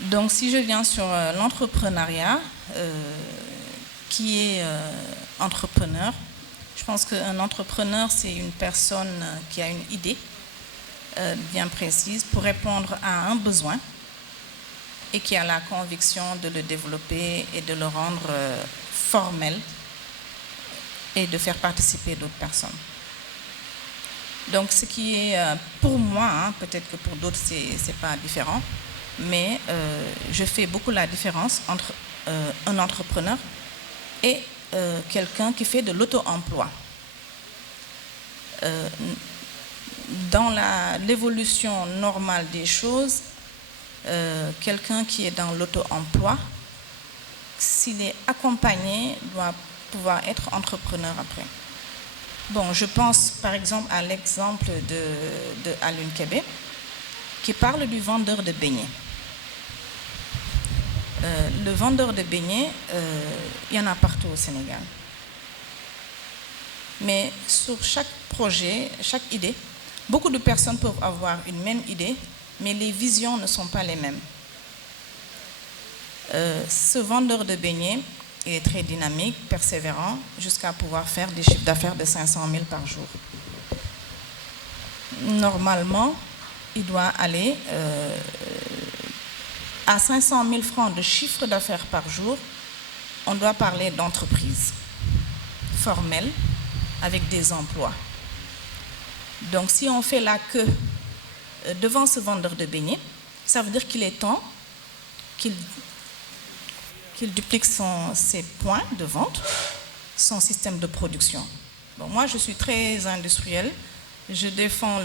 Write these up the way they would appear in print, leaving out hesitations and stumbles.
Donc, si je viens sur l'entrepreneuriat, qui est entrepreneur, je pense qu'un entrepreneur, c'est une personne qui a une idée bien précise pour répondre à un besoin et qui a la conviction de le développer et de le rendre formel et de faire participer d'autres personnes. Donc, ce qui est pour moi, peut-être que pour d'autres, c'est pas différent, mais je fais beaucoup la différence entre un entrepreneur et quelqu'un qui fait de l'auto-emploi. Dans l'évolution normale des choses, quelqu'un qui est dans l'auto-emploi, s'il est accompagné, doit pouvoir être entrepreneur après. Bon, je pense par exemple à l'exemple de Alun Kébé, qui parle du vendeur de beignets. Le vendeur de beignets, il y en a partout au Sénégal. Mais sur chaque projet, chaque idée, beaucoup de personnes peuvent avoir une même idée, mais les visions ne sont pas les mêmes. Ce vendeur de beignets est très dynamique, persévérant, jusqu'à pouvoir faire des chiffres d'affaires de 500 000 par jour. Normalement, il doit aller à 500 000 francs de chiffre d'affaires par jour. On doit parler d'entreprise formelle avec des emplois. Donc, si on fait la queue devant ce vendeur de beignets, ça veut dire qu'il est temps qu'il duplique ses points de vente, son système de production. Bon, moi, je suis très industrielle. Je défends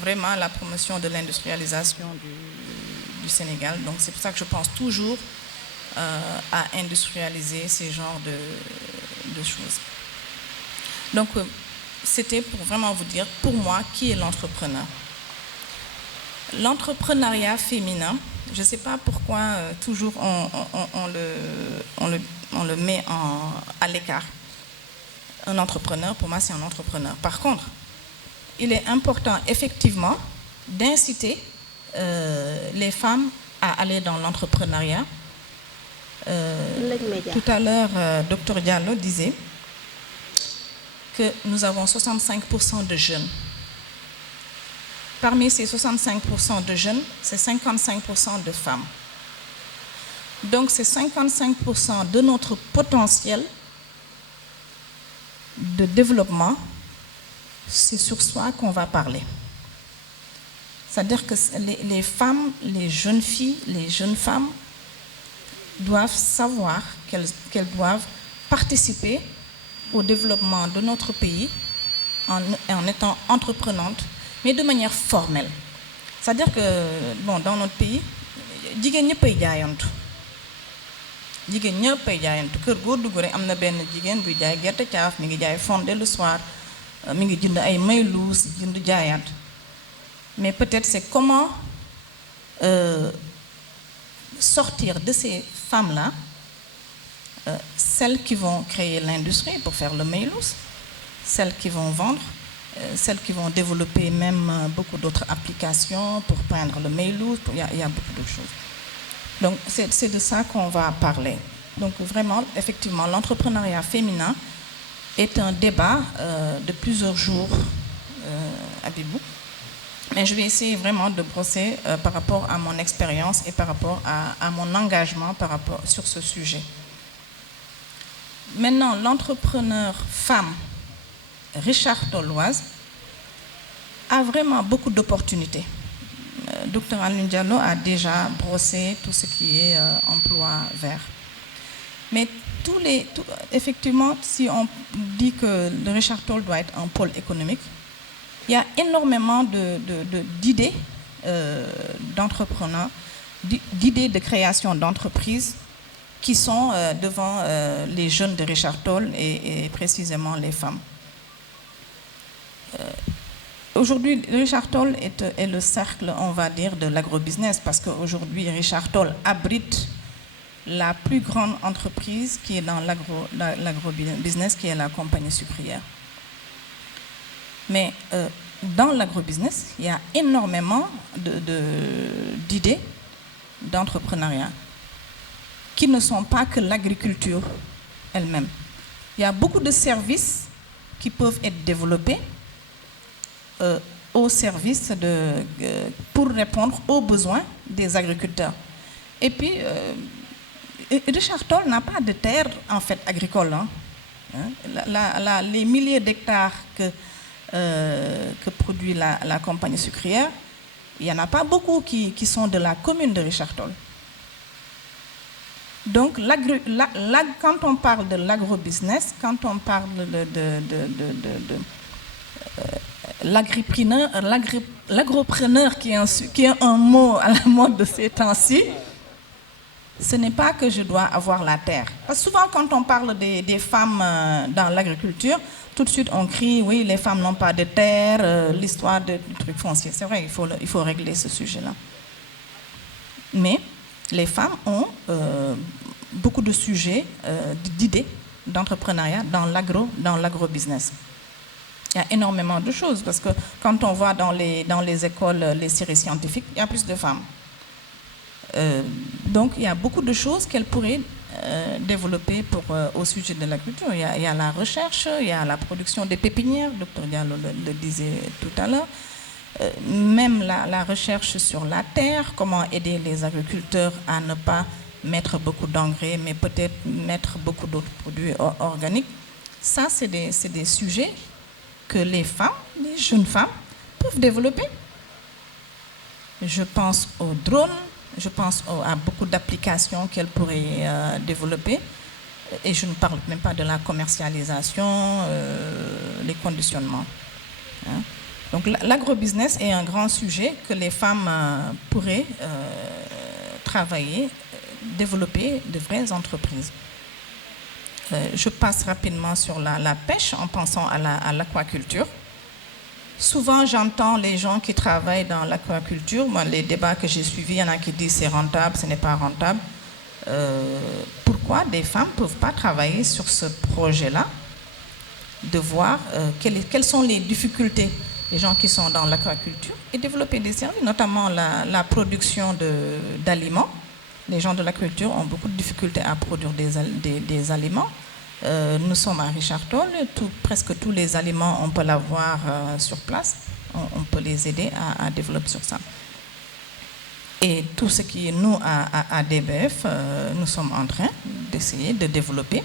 vraiment la promotion de l'industrialisation du Sénégal. Donc, c'est pour ça que je pense toujours à industrialiser ces genres de choses. Donc, c'était pour vraiment vous dire, pour moi, qui est l'entrepreneur. L'entrepreneuriat féminin, je ne sais pas pourquoi toujours on le met à l'écart. Un entrepreneur, pour moi, c'est un entrepreneur. Par contre, il est important, effectivement, d'inciter les femmes à aller dans l'entrepreneuriat. Tout à l'heure, Dr Diallo disait que nous avons 65% de jeunes. Parmi ces 65% de jeunes, c'est 55% de femmes. Donc, c'est 55% de notre potentiel de développement, c'est sur soi qu'on va parler. C'est-à-dire que les femmes, les jeunes filles, les jeunes femmes doivent savoir qu'elles doivent participer au développement de notre pays en étant entreprenantes, mais de manière formelle. C'est-à-dire que, bon, dans notre pays, jigéen ñëppay jaayantu. Jigéen ñëppay jaayantu. Kër goo dugg rek am na benn jigéen buy jaay gerte caaf, mi ngi jaay fondé le soir, mi ngi jënd ay mayluus, jënd jaayaat. Mais peut-être c'est comment sortir de ces femmes-là, celles qui vont créer l'industrie pour faire le mayluus, celles qui vont vendre, celles qui vont développer même beaucoup d'autres applications pour peindre le mayluus, il y a beaucoup de choses. Donc c'est de ça qu'on va parler. Donc vraiment, effectivement, l'entrepreneuriat féminin est un débat de plusieurs jours à Bibou. Mais je vais essayer vraiment de brosser par rapport à mon expérience et par rapport à mon engagement sur ce sujet. Maintenant, l'entrepreneur femme Richard Toloise a vraiment beaucoup d'opportunités. Dr Alun Diallo a déjà brossé tout ce qui est emploi vert. Mais effectivement, si on dit que le Richard Toll doit être un pôle économique, il y a énormément d'idées d'entrepreneurs, d'idées de création d'entreprises qui sont devant les jeunes de Richard Toll et précisément les femmes. Aujourd'hui, Richard Toll est le cercle, on va dire, de l'agrobusiness, parce qu'aujourd'hui, Richard Toll abrite la plus grande entreprise qui est dans l'agrobusiness, qui est la compagnie sucrière. Mais dans l'agrobusiness, il y a énormément d'idées d'entrepreneuriat qui ne sont pas que l'agriculture elle-même. Il y a beaucoup de services qui peuvent être développés au service pour répondre aux besoins des agriculteurs. Et puis, Richard Toll n'a pas de terre en fait agricole. Les milliers d'hectares que produit la compagnie sucrière, il n'y en a pas beaucoup qui sont de la commune de Richard Toll. Donc, quand on parle de l'agrobusiness, quand on parle de l'agropreneur qui est un mot à la mode de ces temps-ci, ce n'est pas que je dois avoir la terre. Parce que souvent, quand on parle des femmes dans l'agriculture, tout de suite on crie, oui, les femmes n'ont pas de terre, l'histoire du truc foncier. C'est vrai, il faut régler ce sujet-là. Mais les femmes ont beaucoup de sujets, d'idées d'entrepreneuriat dans l'agrobusiness. Il y a énormément de choses, parce que quand on voit dans les écoles les séries scientifiques, il y a plus de femmes. Donc il y a beaucoup de choses qu'elles pourraient développer au sujet de l'agriculture. Il y a la recherche, il y a la production des pépinières, le Dr Diallo le disait tout à l'heure. Même la recherche sur la terre, comment aider les agriculteurs à ne pas mettre beaucoup d'engrais, mais peut-être mettre beaucoup d'autres produits organiques. Ça, c'est des sujets que les jeunes femmes, peuvent développer. Je pense aux drones, je pense à beaucoup d'applications qu'elles pourraient développer. Et je ne parle même pas de la commercialisation, les conditionnements. Hein. Donc l'agrobusiness est un grand sujet que les femmes pourraient travailler, développer de vraies entreprises. Je passe rapidement sur la pêche en pensant à l'aquaculture. Souvent, j'entends les gens qui travaillent dans l'aquaculture, moi, les débats que j'ai suivis, il y en a qui disent c'est rentable, ce n'est pas rentable. Pourquoi des femmes ne peuvent pas travailler sur ce projet-là, de voir quelles sont les difficultés des gens qui sont dans l'aquaculture et développer des services, notamment la production d'aliments. Les gens de l'aquaculture ont beaucoup de difficultés à produire des aliments. Nous sommes à Richard Toll, presque tous les aliments, on peut l'avoir sur place. On peut les aider à développer sur ça. Et tout ce qui est, nous, à DBF, nous sommes en train d'essayer de développer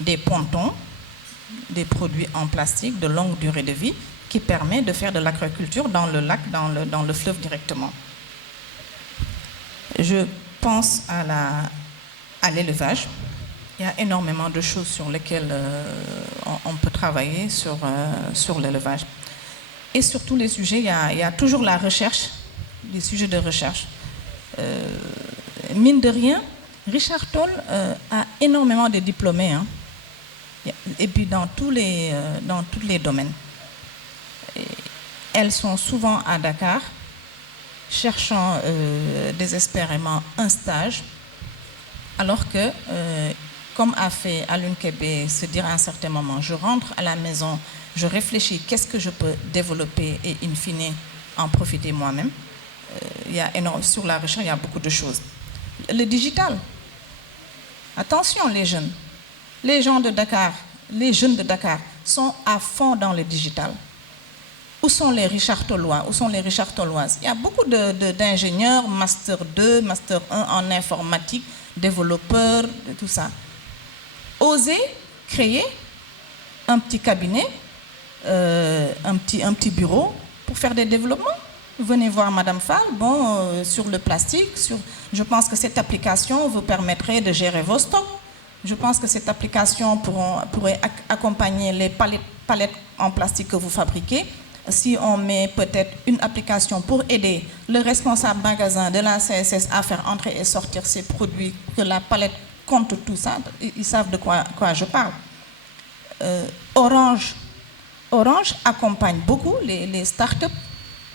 des pontons, des produits en plastique de longue durée de vie qui permet de faire de l'aquaculture dans le lac, dans le fleuve directement. Je pense à l'élevage. Il y a énormément de choses sur lesquelles on peut travailler sur l'élevage. Et sur tous les sujets, il y a toujours la recherche, des sujets de recherche. Mine de rien, Richard Toll a énormément de diplômés, hein, et puis dans tous les domaines. Et elles sont souvent à Dakar, cherchant désespérément un stage, alors que, comme a fait Alun Kébé, se dire à un certain moment, je rentre à la maison, je réfléchis, qu'est-ce que je peux développer et in fine en profiter moi-même. Sur la recherche, il y a beaucoup de choses. Le digital, attention les jeunes, les gens de Dakar, les jeunes de Dakar sont à fond dans le digital. Où sont les Richard Tollois? Où sont les Richard Tolloises? Il y a beaucoup d'ingénieurs, Master 2, Master 1 en informatique, développeurs, tout ça. Osez créer un petit cabinet, un petit bureau pour faire des développements. Venez voir Madame Fall, sur le plastique, je pense que cette application vous permettrait de gérer vos stocks. Je pense que cette application pourrait accompagner les palettes en plastique que vous fabriquez. Si on met peut-être une application pour aider le responsable magasin de la CSS à faire entrer et sortir ses produits, que la palette compte tout ça, ils savent de quoi je parle. Orange accompagne beaucoup les startups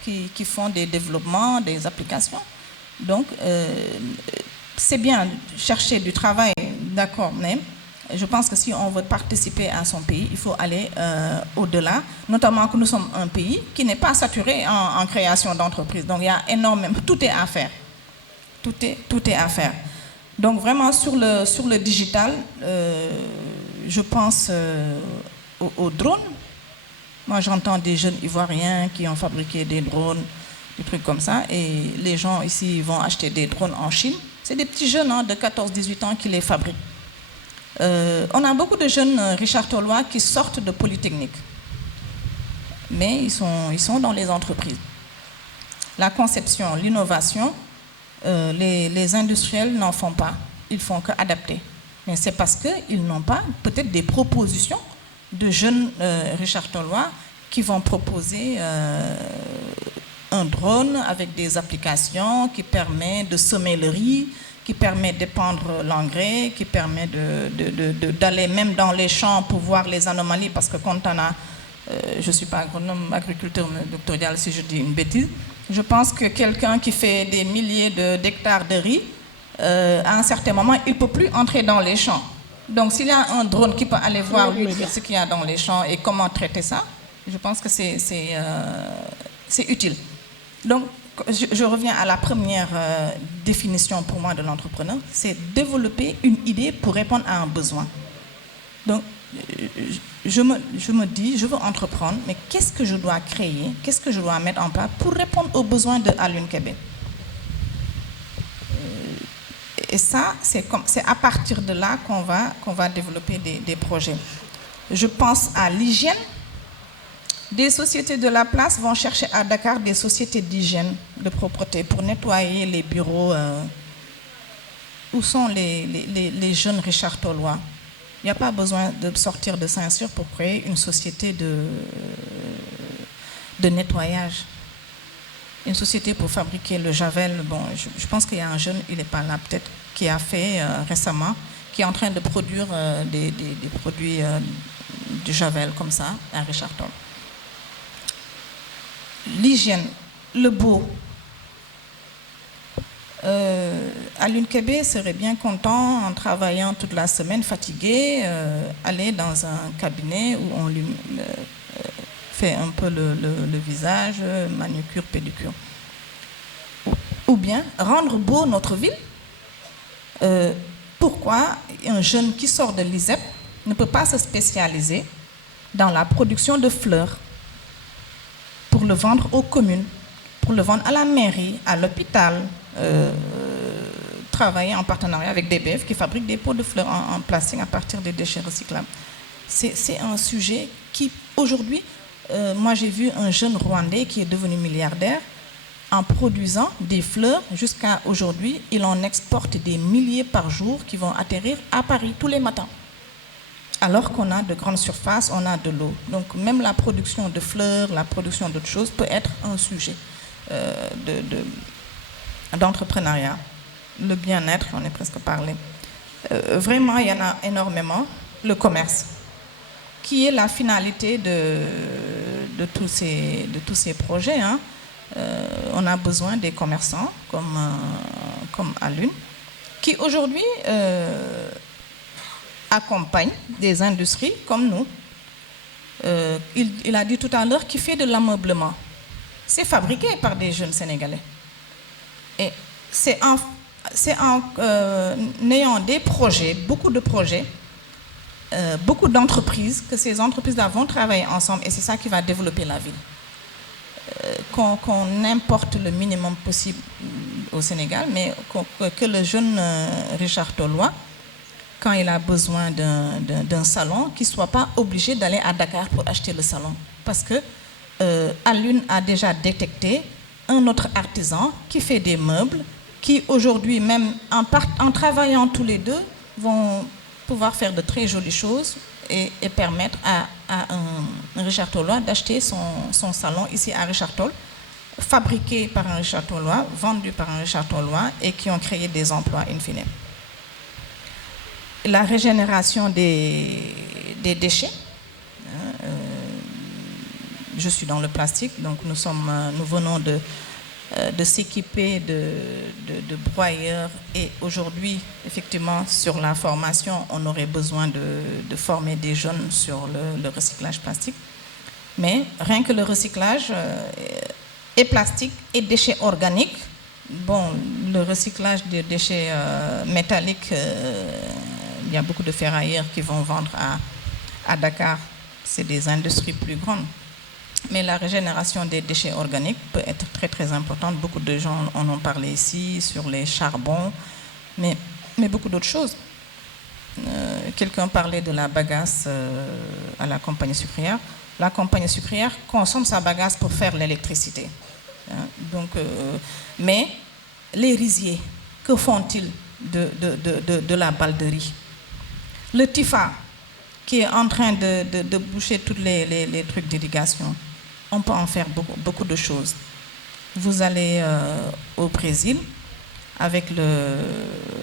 qui font des développements, des applications. Donc, c'est bien chercher du travail, d'accord, mais je pense que si on veut participer à son pays, il faut aller au-delà, notamment que nous sommes un pays qui n'est pas saturé en création d'entreprises. Donc, il y a énormément, tout est à faire. tout est à faire. Donc vraiment sur le digital, je pense aux drones. Moi j'entends des jeunes ivoiriens qui ont fabriqué des drones, des trucs comme ça, et les gens ici vont acheter des drones en Chine. C'est des petits jeunes de 14-18 ans qui les fabriquent. On a beaucoup de jeunes Richard Tollois qui sortent de Polytechnique, mais ils sont dans les entreprises. La conception, l'innovation, les industriels n'en font pas, ils font qu'adapter. Mais c'est parce qu'ils n'ont pas peut-être des propositions de jeunes Richard Tollois qui vont proposer un drone avec des applications qui permet de semer le riz, qui permet d'épandre l'engrais, qui permet d'aller même dans les champs pour voir les anomalies, parce que quand on a, je ne suis pas agronome, agriculteur doctoral si je dis une bêtise, je pense que quelqu'un qui fait des milliers d'hectares de riz, à un certain moment, il ne peut plus entrer dans les champs. Donc s'il y a un drone qui peut aller voir lui ce qu'il y a dans les champs et comment traiter ça, je pense que c'est utile. Donc je reviens à la première définition pour moi de l'entrepreneur, c'est développer une idée pour répondre à un besoin. Donc je me dis, je veux entreprendre, mais qu'est-ce que je dois créer, qu'est-ce que je dois mettre en place pour répondre aux besoins de Alioune Kébé. Et ça, c'est à partir de là qu'on va développer des projets. Je pense à l'hygiène. Des sociétés de la place vont chercher à Dakar des sociétés d'hygiène, de propreté, pour nettoyer les bureaux. Où sont les jeunes Richard Tollois? Il n'y a pas besoin de sortir de Saint-Cyr pour créer une société de nettoyage. Une société pour fabriquer le javel. Bon, je pense qu'il y a un jeune, il n'est pas là peut-être, qui a fait récemment, qui est en train de produire des produits du javel comme ça à Richard Toll. L'hygiène, le beau. Alioune Kébé serait bien content, en travaillant toute la semaine, fatigué, aller dans un cabinet où on lui fait un peu le visage, manucure, pédicure. Ou bien rendre beau notre ville. Pourquoi un jeune qui sort de l'ISEP ne peut pas se spécialiser dans la production de fleurs pour le vendre aux communes, pour le vendre à la mairie, à l'hôpital, travailler en partenariat avec DBF qui fabrique des pots de fleurs en plastique à partir des déchets recyclables. C'est un sujet qui, aujourd'hui, moi j'ai vu un jeune Rwandais qui est devenu milliardaire en produisant des fleurs. Jusqu'à aujourd'hui, il en exporte des milliers par jour qui vont atterrir à Paris tous les matins. Alors qu'on a de grandes surfaces, on a de l'eau. Donc même la production de fleurs, la production d'autres choses peut être un sujet d'entrepreneuriat. Le bien-être, j'en ai presque parlé. Vraiment, il y en a énormément. Le commerce, qui est la finalité de tous ces projets. Hein. On a besoin des commerçants comme Alioune, qui aujourd'hui accompagnent des industries comme nous. Il a dit tout à l'heure qu'il fait de l'ameublement. C'est fabriqué par des jeunes Sénégalais. Et c'est en ayant des projets, beaucoup de projets, beaucoup d'entreprises, que ces entreprises-là vont travailler ensemble, et c'est ça qui va développer la ville. Qu'on importe le minimum possible au Sénégal, mais que le jeune Richard Tollois, quand il a besoin d'un salon, qu'il ne soit pas obligé d'aller à Dakar pour acheter le salon. Parce que Alioune a déjà détecté un autre artisan qui fait des meubles, qui aujourd'hui, même en travaillant tous les deux, vont pouvoir faire de très jolies choses et permettre à un Richard Tollois d'acheter son salon ici à Richard Toll, fabriqué par un Richard Tollois, vendu par un Richard Tollois, et qui ont créé des emplois in fine. La régénération des déchets. Je suis dans le plastique, donc nous venons de s'équiper de broyeurs, et aujourd'hui, effectivement, sur la formation, on aurait besoin de former des jeunes sur le recyclage plastique. Mais rien que le recyclage et plastique et déchets organiques, bon, le recyclage des déchets métalliques, il y a beaucoup de ferrailleurs qui vont vendre à Dakar. C'est des industries plus grandes. Mais la régénération des déchets organiques peut être très très importante. Beaucoup de gens en ont parlé ici, sur les charbons, mais beaucoup d'autres choses. Quelqu'un parlait de la bagasse à la compagnie sucrière. La compagnie sucrière consomme sa bagasse pour faire l'électricité. Mais les riziers, que font-ils de la balderie? Le TIFA, qui est en train de boucher tous les trucs d'irrigation, on peut en faire beaucoup de choses. Vous allez au Brésil, avec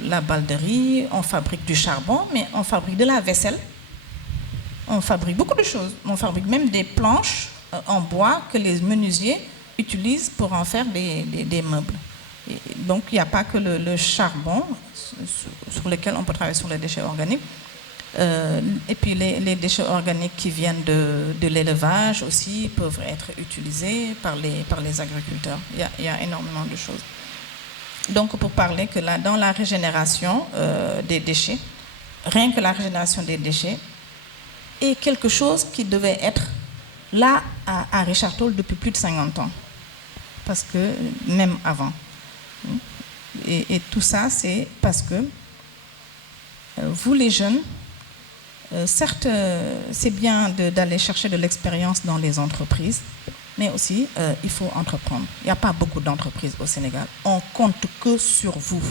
la balderie, on fabrique du charbon, mais on fabrique de la vaisselle, on fabrique beaucoup de choses. On fabrique même des planches en bois que les menuisiers utilisent pour en faire des meubles. Et donc il n'y a pas que le charbon sur lequel on peut travailler sur les déchets organiques. Et puis les déchets organiques qui viennent de l'élevage aussi peuvent être utilisés par les agriculteurs. Il y a énormément de choses. Donc pour parler que là, dans la régénération des déchets, rien que la régénération des déchets est quelque chose qui devait être là à Richard Toll depuis plus de 50 ans. Parce que même avant. Et tout ça, c'est parce que vous les jeunes, certes, c'est bien d'aller chercher de l'expérience dans les entreprises, mais aussi, il faut entreprendre. Il n'y a pas beaucoup d'entreprises au Sénégal. On compte que sur vous.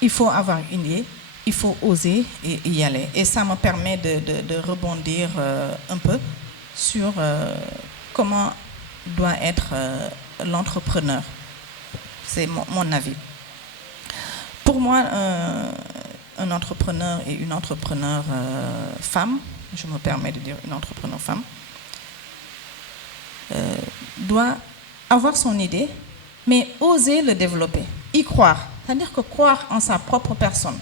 Il faut avoir une idée, il faut oser y aller. Et ça me permet de rebondir un peu sur comment doit être l'entrepreneur. C'est mon avis. Pour moi, un entrepreneur et une entrepreneure femme, je me permets de dire une entrepreneure femme, doit avoir son idée, mais oser le développer, y croire. C'est-à-dire que croire en sa propre personne.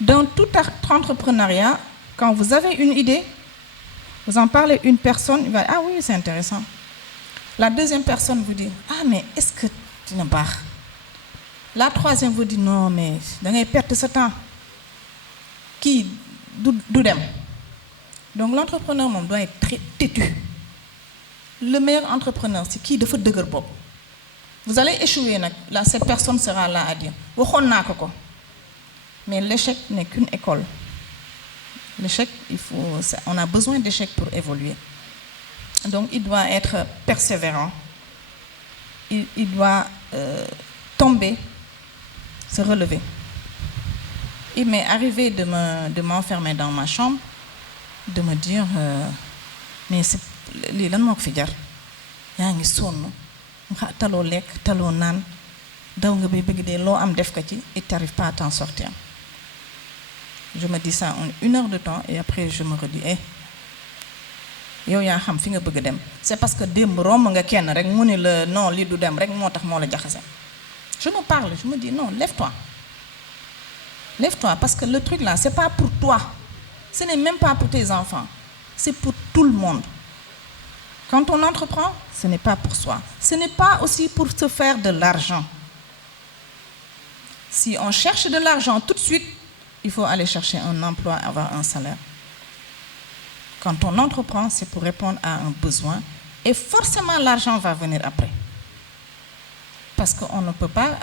Dans tout entrepreneuriat, quand vous avez une idée, vous en parlez à une personne, il va dire, ah oui, c'est intéressant. La deuxième personne vous dit, ah mais est-ce que tu n'as pas? La troisième vous dit, non mais vous allez perdre ce temps. Qui doudem. Donc l'entrepreneur doit être très têtu. Le meilleur entrepreneur, c'est qui de faire de bob. Vous allez échouer, là, cette personne sera là à dire, mais l'échec n'est qu'une école. L'échec, on a besoin d'échecs pour évoluer. Donc il doit être persévérant. Il doit tomber, se relever. Il m'est arrivé de m'enfermer dans ma chambre, de me dire, mais c'est les lan moko fi jar yaa ngi sonn nga taloo lekk taloo naan daw nga bay bëgg dee loo am def ko ci et t'arrives pas à t'en sortir. Je me dis ça en 1 heure de temps et après je me redis yow yaa xam fi nga bëgg dem. C'est parce que démb romb nga kenn rek mu ne la non li du dem rek moo tax moo la jaxase. Je me parle, je me dis non, lève-toi. Lève-toi parce que le truc là c'est pas pour toi. Ce n'est même pas pour tes enfants. C'est pour tout le monde. Quand on entreprend, ce n'est pas pour soi. Ce n'est pas aussi pour se faire de l'argent. Si on cherche de l'argent tout de suite, il faut aller chercher un emploi, avoir un salaire. Quand on entreprend, c'est pour répondre à un besoin et forcément l'argent va venir après. Parce qu'on ne peut pas,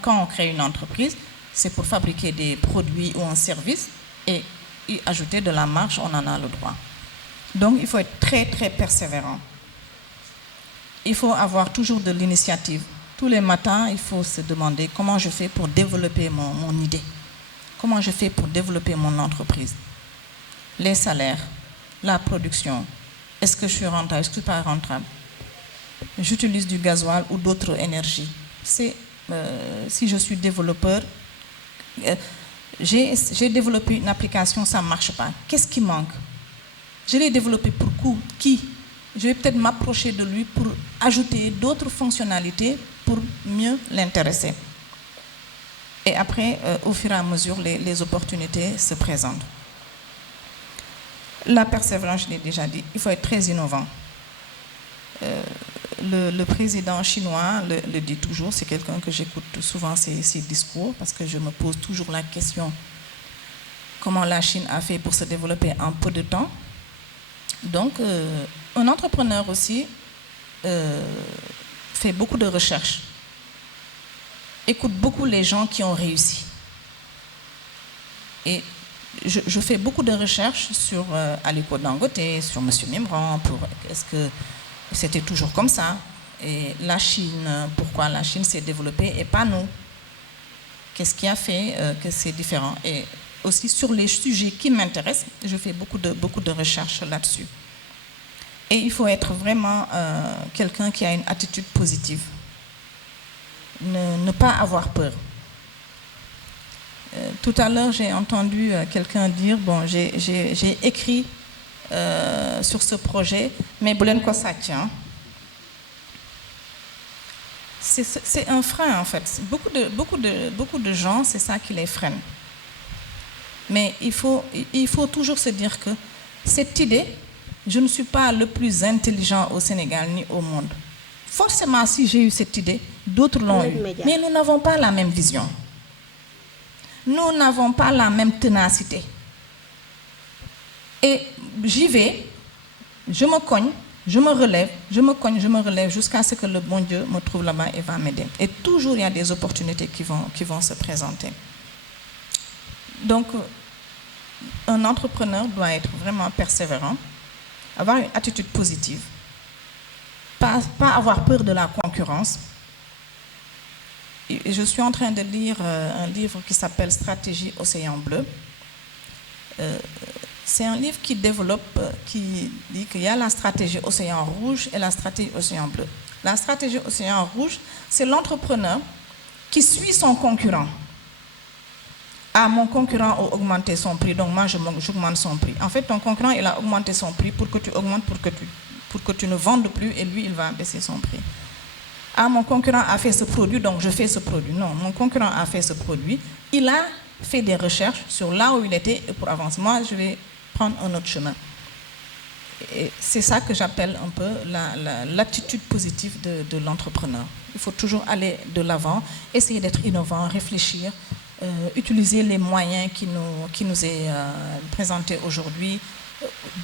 quand on crée une entreprise, c'est pour fabriquer des produits ou un service et y ajouter de la marge, on en a le droit. Donc il faut être très très persévérant. Il faut avoir toujours de l'initiative. Tous les matins, il faut se demander comment je fais pour développer mon idée. Comment je fais pour développer mon entreprise. Les salaires, la production. Est-ce que je suis rentable? Est-ce que je ne suis pas rentable? J'utilise du gasoil ou d'autres énergies. Si je suis développeur, j'ai développé une application, ça ne marche pas. Qu'est-ce qui manque? Je l'ai développé pour qui? Je vais peut-être m'approcher de lui pour ajouter d'autres fonctionnalités pour mieux l'intéresser. Et après, au fur et à mesure, les opportunités se présentent. La persévérance, je l'ai déjà dit, il faut être très innovant. Le président chinois le dit toujours, c'est quelqu'un que j'écoute souvent ses discours, parce que je me pose toujours la question comment la Chine a fait pour se développer en peu de temps. Donc, un entrepreneur aussi fait beaucoup de recherches, écoute beaucoup les gens qui ont réussi. Et je fais beaucoup de recherches sur Aliko Dangote, sur M. Mimran, est-ce que c'était toujours comme ça? Et la Chine, pourquoi la Chine s'est développée et pas nous? Qu'est-ce qui a fait que c'est différent? Et aussi sur les sujets qui m'intéressent, je fais beaucoup de recherches là-dessus. Et il faut être vraiment quelqu'un qui a une attitude positive. Ne pas avoir peur. Tout à l'heure, j'ai entendu quelqu'un dire, bon, j'ai écrit sur ce projet, mais Boulen Kossatien. C'est un frein en fait. Beaucoup de gens, c'est ça qui les freine. Mais il faut toujours se dire que cette idée, je ne suis pas le plus intelligent au Sénégal ni au monde. Forcément, si j'ai eu cette idée, d'autres l'ont eu. Mais nous n'avons pas la même vision. Nous n'avons pas la même ténacité. Et j'y vais, je me cogne, je me relève, je me cogne, je me relève jusqu'à ce que le bon Dieu me trouve là-bas et va m'aider. Et toujours, il y a des opportunités qui vont se présenter. Donc, un entrepreneur doit être vraiment persévérant, avoir une attitude positive, pas avoir peur de la concurrence. Et je suis en train de lire un livre qui s'appelle Stratégie Océan Bleu. C'est un livre qui développe, qui dit qu'il y a la stratégie Océan Rouge et la stratégie Océan Bleu. La stratégie Océan Rouge, c'est l'entrepreneur qui suit son concurrent. Ah, mon concurrent a augmenté son prix, donc moi j'augmente son prix. En fait, ton concurrent, il a augmenté son prix pour que tu augmentes, pour que tu ne vendes plus, et lui, il va baisser son prix. Ah, mon concurrent a fait ce produit, donc je fais ce produit. Non, mon concurrent a fait ce produit. Il a fait des recherches sur là où il était et pour avancer. Moi, je vais prendre un autre chemin. Et c'est ça que j'appelle un peu l'attitude positive de l'entrepreneur. Il faut toujours aller de l'avant, essayer d'être innovant, réfléchir, utiliser les moyens qui nous est présentés aujourd'hui,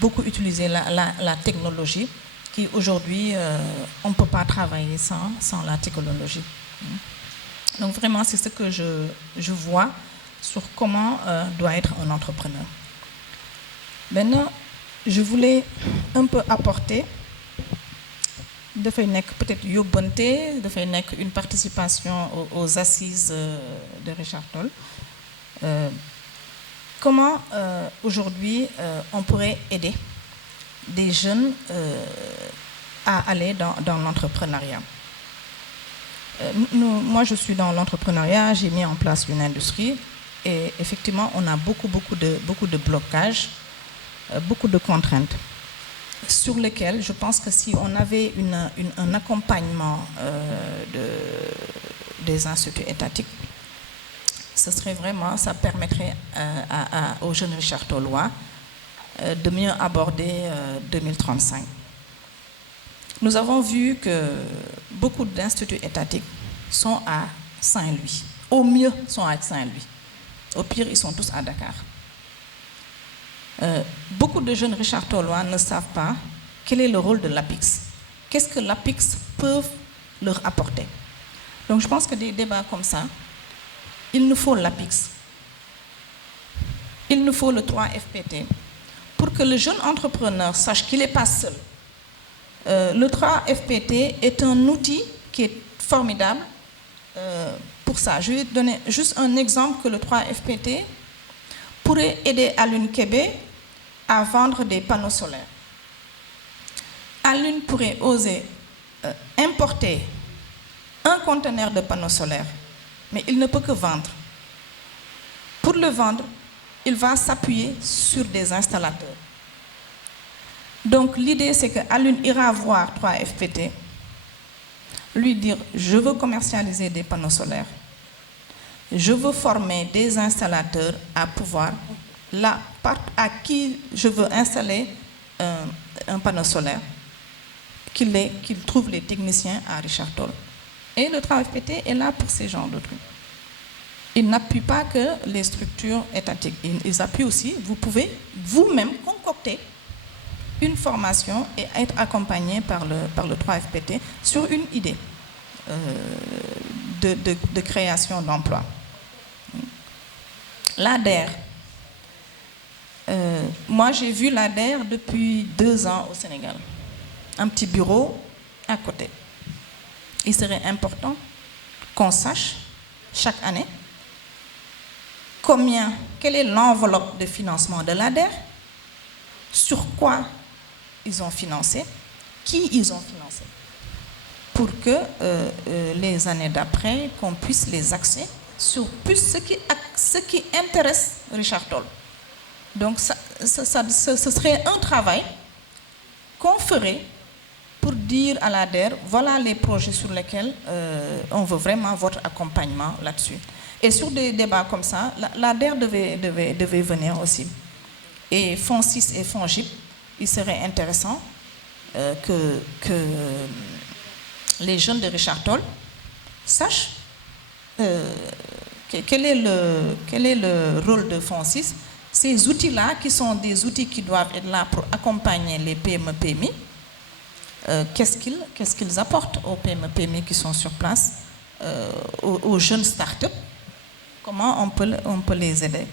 beaucoup utiliser la technologie, qui aujourd'hui, on ne peut pas travailler sans la technologie. Donc vraiment, c'est ce que je vois sur comment doit être un entrepreneur. Maintenant, je voulais un peu apporter, peut-être yobonté, une participation aux assises de Richard Toll. Comment aujourd'hui on pourrait aider des jeunes à aller dans l'entrepreneuriat. Moi, je suis dans l'entrepreneuriat, j'ai mis en place une industrie et effectivement, on a beaucoup de blocages, beaucoup de contraintes sur lesquelles je pense que si on avait un accompagnement des instituts étatiques, ce serait vraiment, ça permettrait aux jeunes Richard Tollois de mieux aborder 2035. Nous avons vu que beaucoup d'instituts étatiques sont à Saint-Louis. Au mieux, sont à Saint-Louis. Au pire, ils sont tous à Dakar. Beaucoup de jeunes Richard Tollois ne savent pas quel est le rôle de l'APIX. Qu'est-ce que l'APIX peut leur apporter? Donc je pense que des débats comme ça, il nous faut l'APIX. Il nous faut le 3FPT pour que le jeune entrepreneur sache qu'il n'est pas seul. Le 3FPT est un outil qui est formidable pour ça. Je vais donner juste un exemple que le 3FPT pourrait aider Alun Kébé à vendre des panneaux solaires. Alun pourrait oser importer un conteneur de panneaux solaires, mais il ne peut que vendre. Pour le vendre, il va s'appuyer sur des installateurs. Donc l'idée, c'est que Alun ira voir 3FPT, lui dire « Je veux commercialiser des panneaux solaires. Je veux former des installateurs à pouvoir, à qui je veux installer un panneau solaire. qu'il trouve les techniciens à Richard Toll. Et le 3FPT est là pour ces genres de trucs. Ils n'appuient pas que les structures étatiques. Ils appuient aussi, vous pouvez vous-même concocter une formation et être accompagné par le 3FPT sur une idée de création d'emploi. L'ADER. Moi, j'ai vu l'ADER depuis 2 ans au Sénégal. Un petit bureau à côté. Il serait important qu'on sache chaque année quelle est l'enveloppe de financement de l'ADER, sur quoi ils ont financé, qui ils ont financé, pour que les années d'après, qu'on puisse les axer sur plus ce qui intéresse Richard Toll. Donc ce serait un travail qu'on ferait pour dire à l'ADER, voilà les projets sur lesquels on veut vraiment votre accompagnement là-dessus. Et sur des débats comme ça, l'ADER devait venir aussi. Et FONSIS et FONGIP, il serait intéressant que les jeunes de Richard Toll sachent quel est le rôle de FONSIS. Ces outils-là, qui sont des outils qui doivent être là pour accompagner les PME-PMI, qu'est-ce qu'ils apportent aux PME-PMI qui sont sur place, aux jeunes start-up, comment on peut les aider.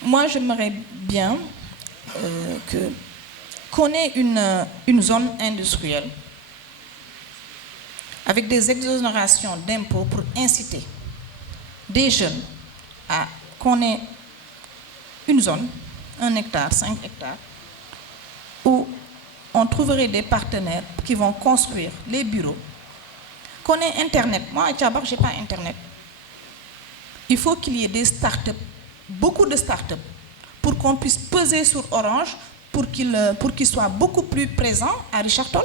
Moi, j'aimerais bien qu'on ait une zone industrielle avec des exonérations d'impôts pour inciter des jeunes à qu'on ait une zone, 1 hectare, 5 hectares, où on trouverait des partenaires qui vont construire les bureaux, qu'on ait Internet. Moi, à Tchabar, je n'ai pas Internet. Il faut qu'il y ait des startups, beaucoup de startups, pour qu'on puisse peser sur Orange, pour qu'il soit beaucoup plus présent à Richard Toll.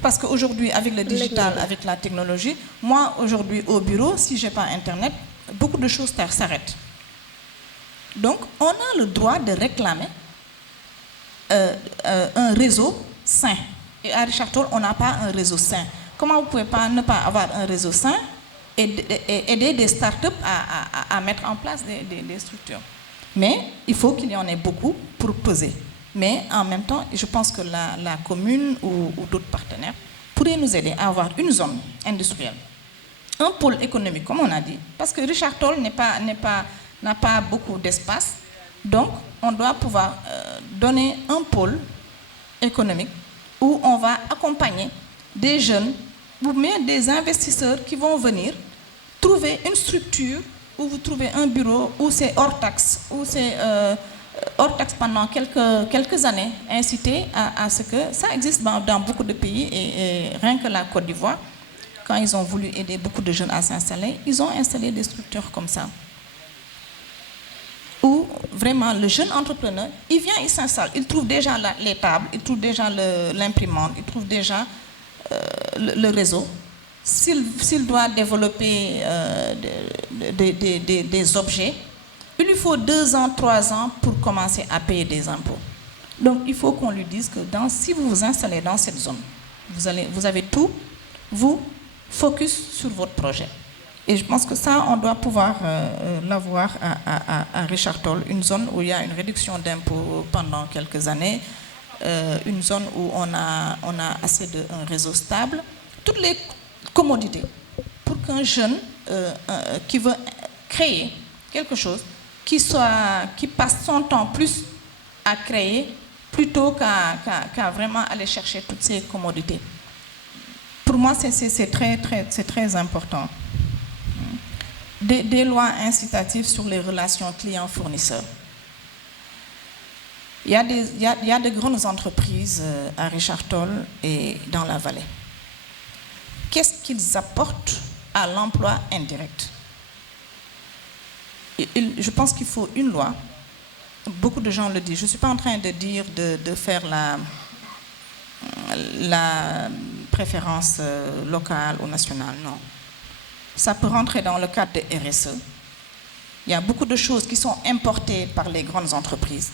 Parce qu'aujourd'hui, avec le digital, avec la technologie, moi, aujourd'hui, au bureau, si je n'ai pas Internet, beaucoup de choses s'arrêtent. Donc, on a le droit de réclamer un réseau sain. Et à Richard Toll, on n'a pas un réseau sain. Comment vous pouvez ne pas avoir un réseau sain et aider des startups à mettre en place des structures? Mais il faut qu'il y en ait beaucoup pour peser. Mais en même temps, je pense que la commune ou d'autres partenaires pourraient nous aider à avoir une zone industrielle, un pôle économique, comme on a dit, parce que Richard Toll n'a pas beaucoup d'espace. Donc, on doit pouvoir donner un pôle économique où on va accompagner des jeunes ou même des investisseurs qui vont venir trouver une structure où vous trouvez un bureau où c'est hors taxe, où c'est hors taxe pendant quelques années, inciter à ce que ça existe dans beaucoup de pays et rien que la Côte d'Ivoire, quand ils ont voulu aider beaucoup de jeunes à s'installer, ils ont installé des structures comme ça. Où vraiment le jeune entrepreneur, il vient, il s'installe, il trouve déjà les tables, il trouve déjà l'imprimante, il trouve déjà le réseau. S'il doit développer des objets, il lui faut 2 ans, 3 ans pour commencer à payer des impôts. Donc il faut qu'on lui dise que si vous vous installez dans cette zone, vous avez tout, vous focus sur votre projet. Et je pense que ça, on doit pouvoir l'avoir à Richard Toll, une zone où il y a une réduction d'impôts pendant quelques années, une zone où on a assez un réseau stable, toutes les commodités pour qu'un jeune qui veut créer quelque chose, qui passe son temps plus à créer plutôt qu'à vraiment aller chercher toutes ces commodités. Pour moi, c'est très important. Des lois incitatives sur les relations clients-fournisseurs. Il y a de grandes entreprises à Richard Toll et dans la vallée. Qu'est-ce qu'ils apportent à l'emploi indirect? Je pense qu'il faut une loi. Beaucoup de gens le disent. Je ne suis pas en train de dire de faire la préférence locale ou nationale, non. Ça peut rentrer dans le cadre de RSE. Il y a beaucoup de choses qui sont importées par les grandes entreprises,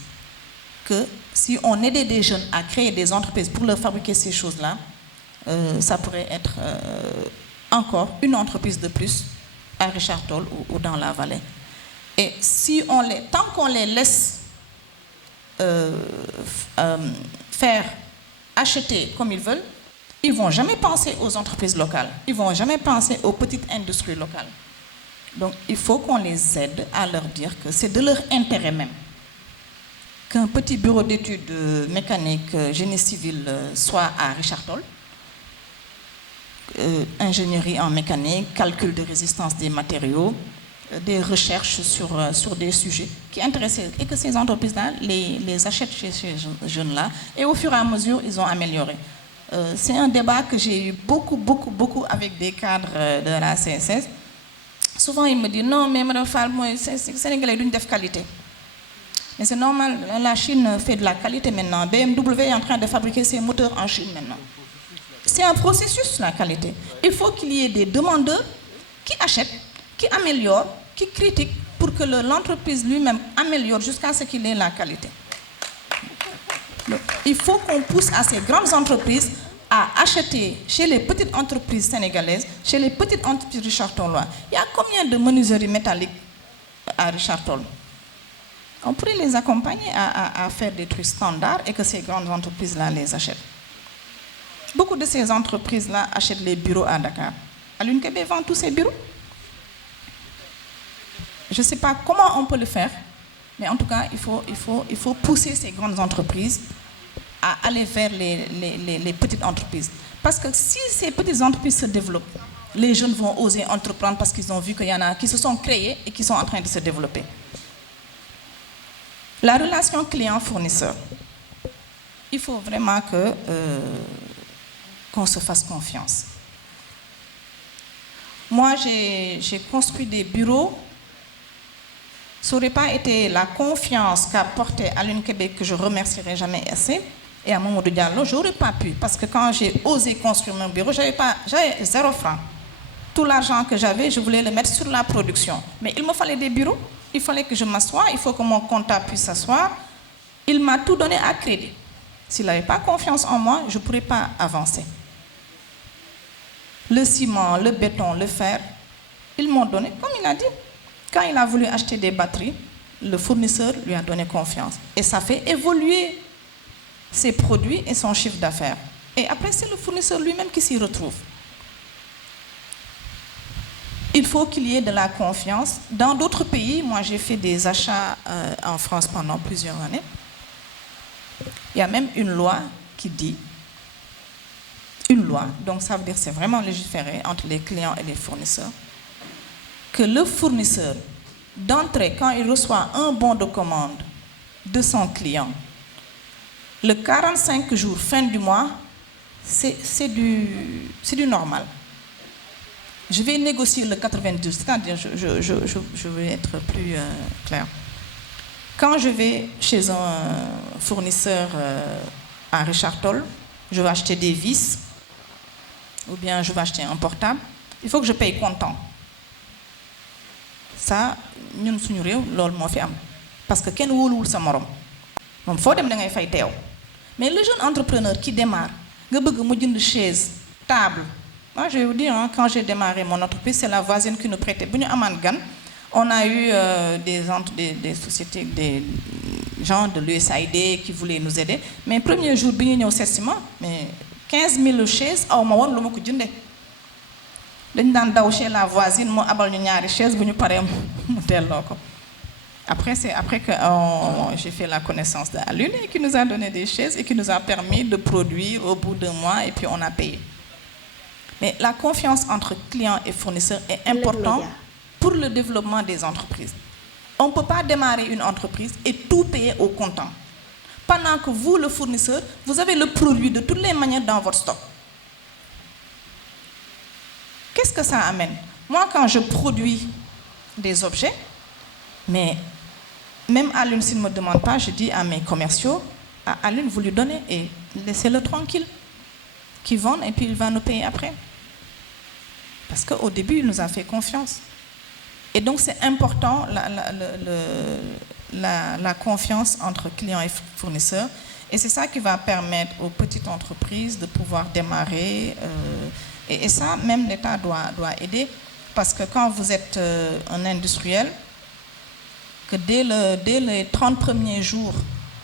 que si on aidait des jeunes à créer des entreprises pour leur fabriquer ces choses-là, ça pourrait être encore une entreprise de plus à Richard Toll ou dans la vallée. Et si tant qu'on les laisse faire, acheter comme ils veulent, ils ne vont jamais penser aux entreprises locales, ils ne vont jamais penser aux petites industries locales. Donc il faut qu'on les aide à leur dire que c'est de leur intérêt même qu'un petit bureau d'études mécanique, génie civil soit à Richard Toll, ingénierie en mécanique, calcul de résistance des matériaux, des recherches sur des sujets qui intéressent et que ces entreprises-là les achètent chez ces jeunes-là et au fur et à mesure, ils ont amélioré. C'est un débat que j'ai eu beaucoup avec des cadres de la CSS. Souvent, ils me disent non, mais Mme Fall, moi, Sénégalais d'une def qualité. Mais c'est normal, la Chine fait de la qualité maintenant. BMW est en train de fabriquer ses moteurs en Chine maintenant. C'est un processus, la qualité. Il faut qu'il y ait des demandeurs qui achètent, qui améliorent, qui critiquent pour que l'entreprise lui-même améliore jusqu'à ce qu'il ait la qualité. Donc, il faut qu'on pousse à ces grandes entreprises à acheter chez les petites entreprises sénégalaises, chez les petites entreprises Richard Tollois. Il y a combien de menuiseries métalliques à Richard Toll? On pourrait les accompagner à faire des trucs standards et que ces grandes entreprises-là les achètent. Beaucoup de ces entreprises-là achètent les bureaux à Dakar. Alioune Kébé vend tous ses bureaux. Je ne sais pas comment on peut le faire, mais en tout cas, il faut pousser ces grandes entreprises à aller vers les petites entreprises. Parce que si ces petites entreprises se développent, les jeunes vont oser entreprendre parce qu'ils ont vu qu'il y en a qui se sont créés et qui sont en train de se développer. La relation client-fournisseur. Il faut vraiment qu'on se fasse confiance. Moi, j'ai construit des bureaux. Ça n'aurait pas été la confiance qu'a portée Alioune Kébé, que je remercierai jamais assez, et à Mamadou Diallo, je n'aurais pas pu. Parce que quand j'ai osé construire mon bureau, j'avais 0 francs. Tout l'argent que j'avais, je voulais le mettre sur la production. Mais il me fallait des bureaux, il fallait que je m'assoie, il faut que mon comptable puisse s'asseoir. Il m'a tout donné à crédit. S'il n'avait pas confiance en moi, je ne pourrais pas avancer. Le ciment, le béton, le fer, ils m'ont donné, comme il a dit. Quand il a voulu acheter des batteries, le fournisseur lui a donné confiance. Et ça fait évoluer ses produits et son chiffre d'affaires. Et après, c'est le fournisseur lui-même qui s'y retrouve. Il faut qu'il y ait de la confiance. Dans d'autres pays, moi j'ai fait des achats en France pendant plusieurs années. Il y a même une loi qui dit, une loi, donc ça veut dire que c'est vraiment légiféré entre les clients et les fournisseurs, que le fournisseur, d'entrée, quand il reçoit un bon de commande de son client, le 45 jours, fin du mois, c'est du normal. Je vais négocier le 92, c'est-à-dire, je vais être plus clair. Quand je vais chez un fournisseur à Richard Toll, je vais acheter des vis, ou bien je vais acheter un portable, il faut que je paye comptant. Ça, ñun suñu réew loolu moo fi am parce que kenn wóoluwul sa morom moom foo dem da ngay fay teew mais le jeune entrepreneur qui démarre nga bëgg mu jënd chaise table. Moi je vais vous dire, quand j'ai démarré mon entreprise, c'est la voisine qui nous prêtait. Bu ñu amaan gan, on a eu des sociétés, des gens de l'USAID qui voulaient nous aider, mais premier jour bi ñu ñëw seet si ma mais 15 000 chaises aw ma woon lu ma ko jëndee. dañ daan daw chez la voisine moo abal ñu ñaari chaise bu ñu paree mu delloo ko. Après, c'est après que j'ai fait la connaissance d'Alioune qui nous a donné des chaises et qui nous a permis de produire au bout d'un mois et puis on a payé. Mais la confiance entre clients et fournisseurs est importante pour le développement des entreprises. On ne peut pas démarrer une entreprise et tout payer au comptant. Pendant que vous, le fournisseur, vous avez le produit de toutes les manières dans votre stock. Qu'est-ce que ça amène? Moi, quand je produis des objets, mais même Alioune, s'il ne me demande pas, je dis à mes commerciaux, à Alioune, vous lui donnez et laissez-le tranquille, qu'il vende et puis il va nous payer après. Parce qu'au début, il nous a fait confiance. Et donc, c'est important la confiance entre clients et fournisseurs. Et c'est ça qui va permettre aux petites entreprises de pouvoir démarrer. Et ça, même l'État doit aider. Parce que quand vous êtes un industriel, que dès les 30 premiers jours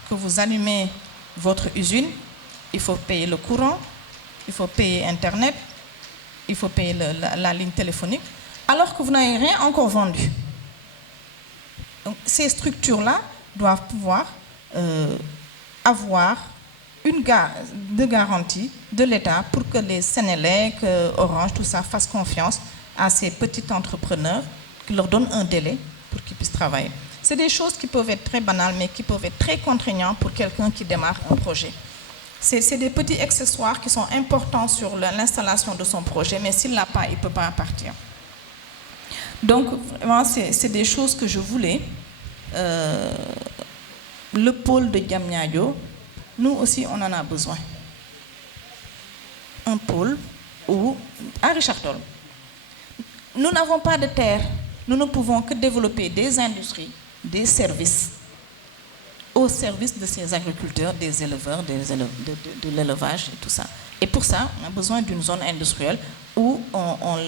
que vous allumez votre usine, il faut payer le courant, il faut payer Internet, il faut payer la ligne téléphonique, alors que vous n'avez rien encore vendu. Donc, ces structures-là doivent pouvoir avoir une garantie de l'État pour que les Sénélec, Orange, tout ça, fassent confiance à ces petits entrepreneurs, qui leur donnent un délai pour qu'ils puissent travailler. C'est des choses qui peuvent être très banales, mais qui peuvent être très contraignantes pour quelqu'un qui démarre un projet. C'est des petits accessoires qui sont importants sur l'installation de son projet, mais s'il ne l'a pas, il ne peut pas partir. Donc, vraiment, c'est des choses que je voulais. Le pôle de Diamniadio, nous aussi, on en a besoin. Un pôle où, à Richard Toll, nous n'avons pas de terre. Nous ne pouvons que développer des industries, des services, au service de ces agriculteurs, des éleveurs, de l'élevage et tout ça. Et pour ça, on a besoin d'une zone industrielle où on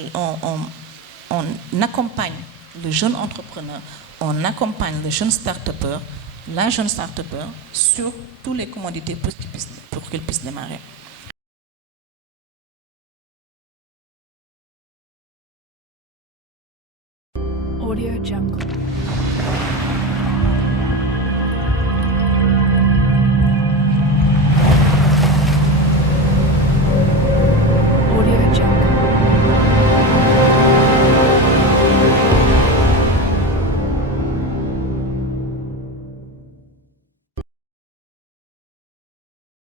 accompagne le jeune entrepreneur, on accompagne le jeune start-upper, la jeune start-upper sur toutes les commodités pour qu'il puisse démarrer. Audio Jungle.